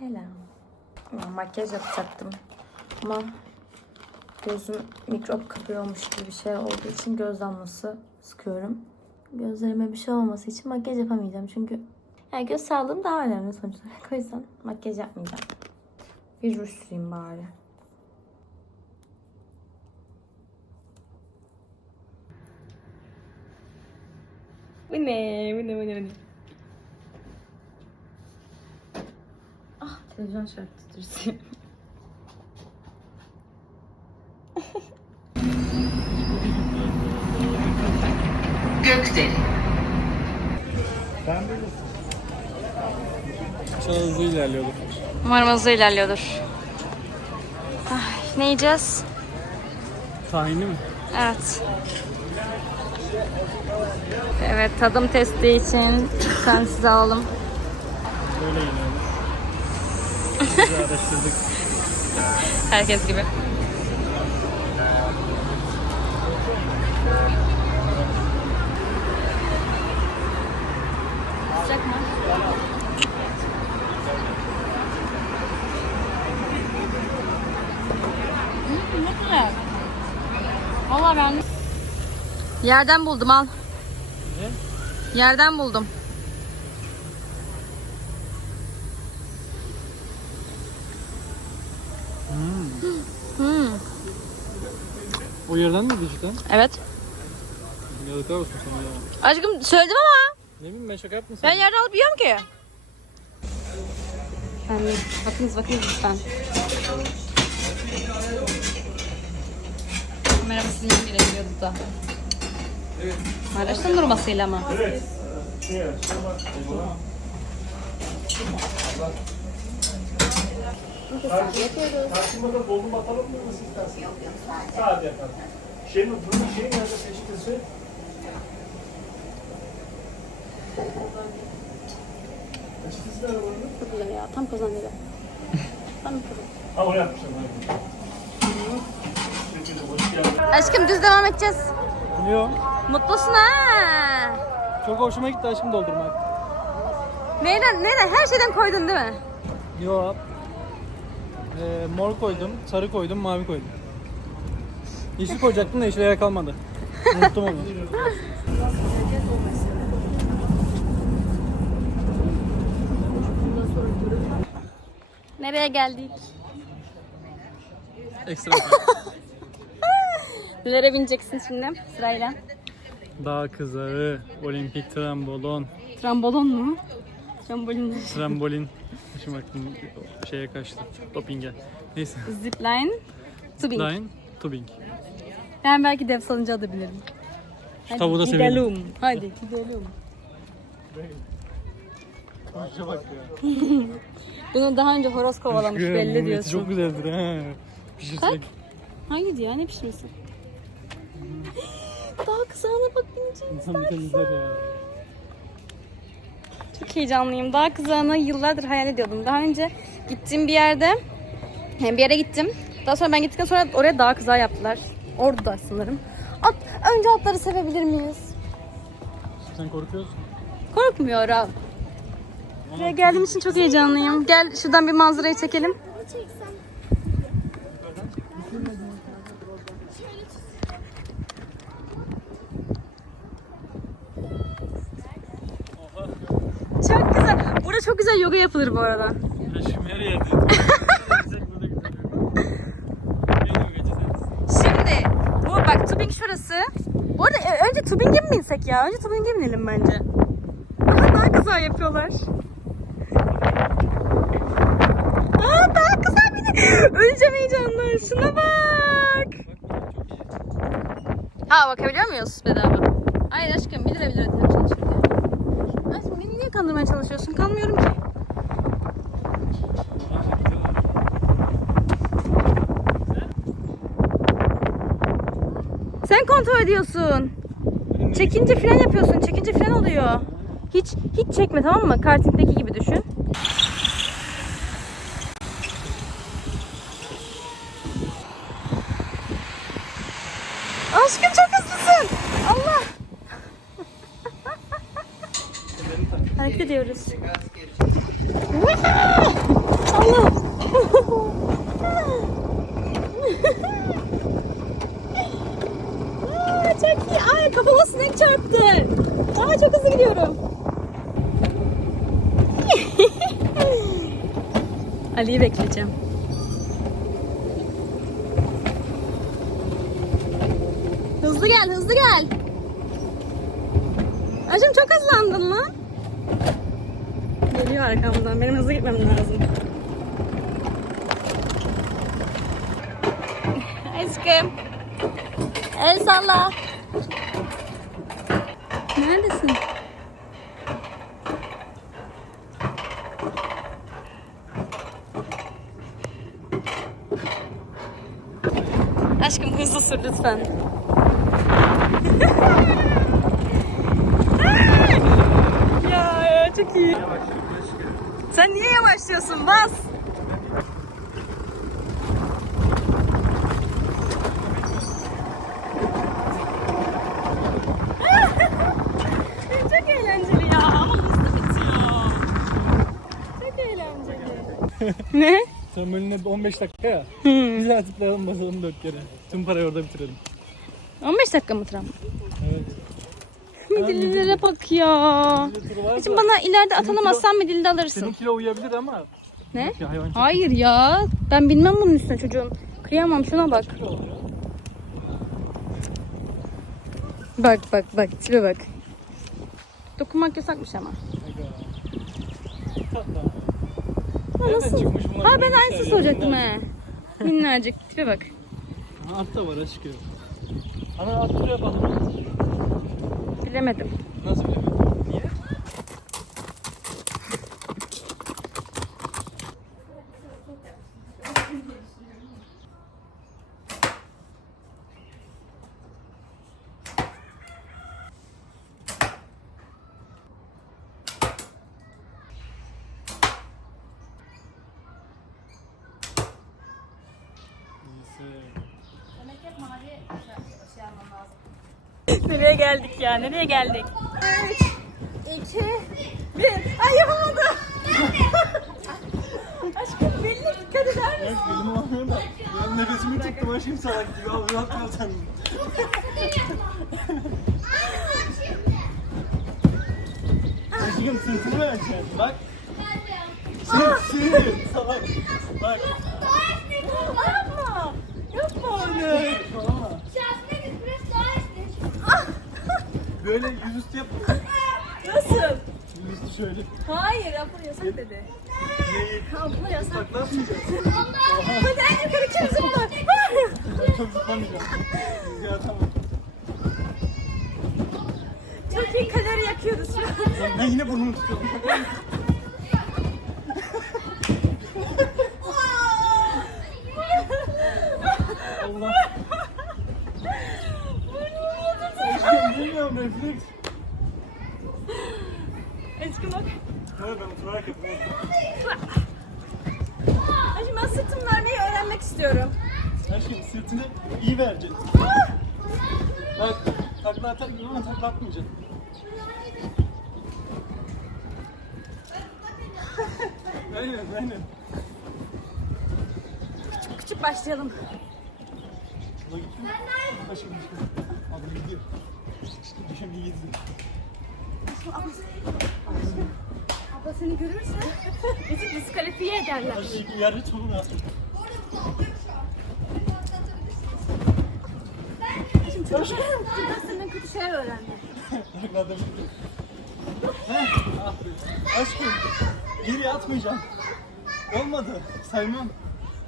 Selam. Ya, makyaj yapacaktım. Ama gözüm mikrop kapıyormuş gibi bir şey olduğu için göz damlası sıkıyorum. Gözlerime bir şey olması için makyaj yapamayacağım. Çünkü yani göz sağlığım daha önemli sonuç olarak. O yüzden makyaj yapmayacağım. Bir ruj süreyim bari. Bu ne? Bu ne? Bu ne? Bu ne? Ah televizyon şarkı tutuyorsun. Gökdelen. Çok hızlı ilerliyordu. Umarım hızlı ilerliyordur. Ay, ne yiyeceğiz? Tahini mi? Evet. Evet tadım testi için sen size alalım. Böyle ilerliyordu. Araştırdık. Herkes gibi. Sıcak mı? Hmm, ne güzel. Valla ben... Yerden buldum al. Ne? Yerden buldum. Hmm. O yerden miydi cidden? Evet. Yazıklar olsun sana ya. Aşkım söyledim ama. Ne bileyim ben şaka yaptım Ben sana. yerden alıp yiyorum ki. Yani bakınız bakınız lütfen. Merhaba sizin için gelebiliyorduk da. Maraş'tan durmasıyla ama. Tartışmada dolum atalım mı nasıl istersin? Yok yok sadece. Sade yapalım. Şey mi, bunun şey nerede peçetesi? Peçetesi nerede bunun? ya tam kazanıyor. tam kazanıyor. Ha oraya yapmışlar. Aşkım düz devam edeceğiz. Biliyorum. Mutlusun ha. Çok hoşuma gitti aşkım doldurmak. Neyden, neyden? Her şeyden koydun değil mi? Yo. Ee, mor koydum, sarı koydum, mavi koydum. Yeşil koyacaktım da yeşil yer kalmadı. Unuttum onu. Nereye geldik? Ekstra. Nelere bineceksin şimdi sırayla? Dağ kızarı, olimpik trambolon, Trambolon mu? Trambolin. trambolin. Şimdi aklım şeye kaçtı. Dopinge. Neyse. Zipline. Tubing. Line, tubing. Ben belki dev salıncağı da bilirim. Şu tavuğu da severim. gidelim. Hadi gidelim. Bak ya. Bunu daha önce horoz kovalamış Aşkım, belli diyorsun. Çok güzeldir ha. Pişirsek. Hangi diyor? Ne pişirmesi? Daha kızağına bak bineceğim. İnsan bir temizler ya. Çok heyecanlıyım. Daha kızağını yıllardır hayal ediyordum. Daha önce gittiğim bir yerde yani bir yere gittim. Daha sonra ben gittikten sonra oraya dağ kızağı yaptılar. Orada sanırım. At, önce atları sevebilir miyiz? Sen korkuyorsun. Korkmuyorum. Buraya geldiğim için çok heyecanlıyım. Gel şuradan bir manzarayı çekelim. Çok güzel. Burada çok güzel yoga yapılır bu arada. Her yerde. Şimdi bu bak tubing şurası. Bu arada e, önce tubing'e mi binsek ya? Önce tubing'e binelim bence. Aha daha güzel yapıyorlar. Aa daha güzel bir Öleceğim heyecandan. Şuna bak. Ha bakabiliyor muyuz bedava? Hayır aşkım 1 lira 1 lira çalışıyor. Aşkım beni niye kandırmaya çalışıyorsun? Kanmıyorum ki. kontrol ediyorsun. Çekince fren yapıyorsun. Çekince fren oluyor. Hiç hiç çekme tamam mı? Kartingdeki gibi düşün. Aşkım çok hızlısın. Allah. Hareket ediyoruz. Allah. çok. Ay kafama sinek çarptı. Ay çok hızlı gidiyorum. Ali'yi bekleyeceğim. Hızlı gel, hızlı gel. Aşkım çok hızlandın mı? Geliyor arkamdan. Benim hızlı gitmem lazım. Aşkım. El salla. Neredesin? Aşkım hızlı sür lütfen. ya, çok iyi. Sen niye yavaşlıyorsun? Bas. çok eğlenceli ya ama hızlı bitiyor. Çok eğlenceli. Bölümde 15 dakika ya. Biz de tıklayalım basalım 4 kere. Tüm parayı orada bitirelim. 15 dakika mı tram? Evet. Midillilere bak ya. Şimdi bana ileride atanamazsan midilli alırsın. Senin kilo uyabilir ama. Ne? Yok ya, hayvan çok Hayır ya. Ben bilmem bunun üstüne çocuğun. Kıyamam şuna bak. kilo oluyor. Bak bak bak tipe bak. Dokunmak yasakmış ama. Tatlı. Ha, nasıl? çıkmış bunlar? Ha ben Büyümüşler aynısı ya, soracaktım bunlar. he. Minnacık tipe bak. Ha, At da var aşkım. Ana at buraya bak. Bilemedim. Nasıl bilemedin? Niye? Nereye geldik ya? Nereye geldik? 3, 2, 1. Ay yapamadım. Aşkım belli dikkat eder misin? Benim olmuyor da. Ben nefesimi tuttum aşkım salak gibi. Al yapma sen. Aşkım sırtını açacaksın. Bak. Sırt sırt. Salak. Bak. Yapma. Yapma onu. Tamam. Böyle yüzüstü yap. Nasıl? Yüzüstü şöyle. Hayır abla yasak dedi. Neyi? Abla yasak. Saklanmayacaksın. Hadi en yukarı kim zıplar? Çok zıplamayacağım. Rüzgar tamam. Çok iyi kalori yakıyoruz Ben yine burnumu tutuyorum. Allah. Bilmiyorum refleks. Aşkım bak. Böyle ben oturarak yapıyorum. Aşkım ben sırtım vermeyi öğrenmek istiyorum. Aşkım sırtını iyi vereceksin. Bak takla atar gibi ama takla atmayacaksın. aynen aynen. Küçük başlayalım. Ulan gitme. Aşkım aşkım. Abi gidiyor. Seni görürse bizi diskalifiye ederler. Yarı sonuna. Şimdi çocuklar çocuklar senden kötü şeyler öğrendi. Be. Aşkım geriye atmayacağım. Olmadı. Saymam.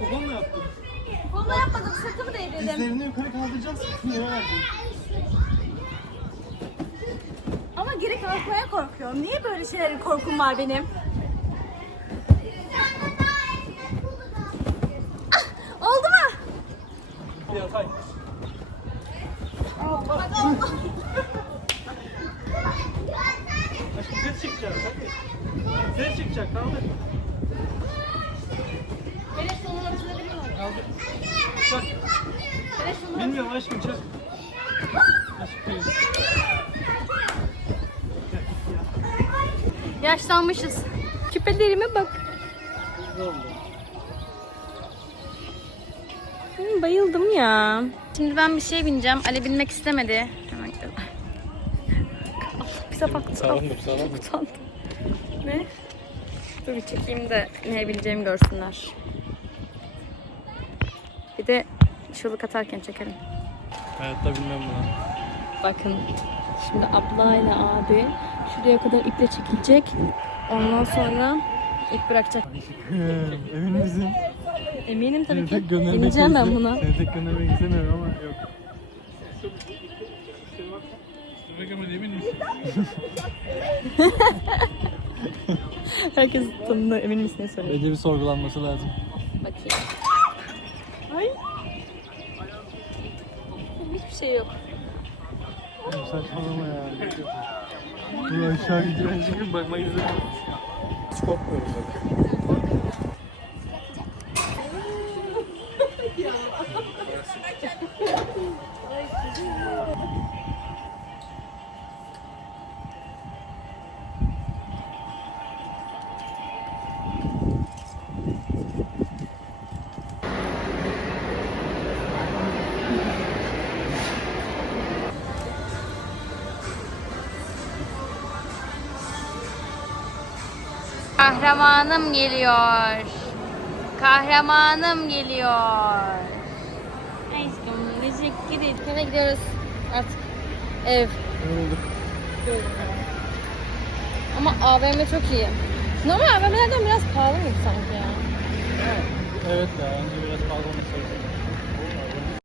Babamla yaptım. Bunu yapmadım sırtımı değdirdim. Dizlerini yukarı kaldıracaksın. Yere verdin. Ama geri kalkmaya korkuyorum. Niye böyle şeylerin korkum var benim? Ah, Oldu mu? Ses çıkacak hadi. Çıkacak kaldır. Kaldır. Çak. Bilmiyorum aşkım çak. Aşkım. Yaşlanmışız. Küpelerime bak. Hı, bayıldım ya. Şimdi ben bir şey bineceğim. Ali binmek istemedi. Hemen gidelim. Bize baktı. Sağlamdır sağlamdır. Utandım. Ne? Dur bir çekeyim de ne bileceğimi görsünler. Bir de çığlık atarken çekelim. Hayatta bilmem bunu. Bakın. Şimdi ablayla abi şuraya kadar iple çekilecek. Ondan sonra ip bırakacak. Emin misin? Eminim tabii ki. Bineceğim ben buna. Seni tek göndermek istemiyorum ama yok. Herkes tanıdı. Emin misin ne söylüyor? Bence bir sorgulanması lazım. Bakayım. Ay. Hiçbir şey yok. Saçmalama ya. Dur aşağı gidiyor. Bakmak istemiyorum. Hiç korkmuyorum Kahramanım geliyor. Kahramanım geliyor. Aşkım teşekkür ederim. Eve gidiyoruz artık. Ev. Yorulduk. Ama AVM çok iyi. Normal AVM'lerden biraz pahalı mıydı sanki ya? Evet ya. Önce biraz pahalı olması lazım.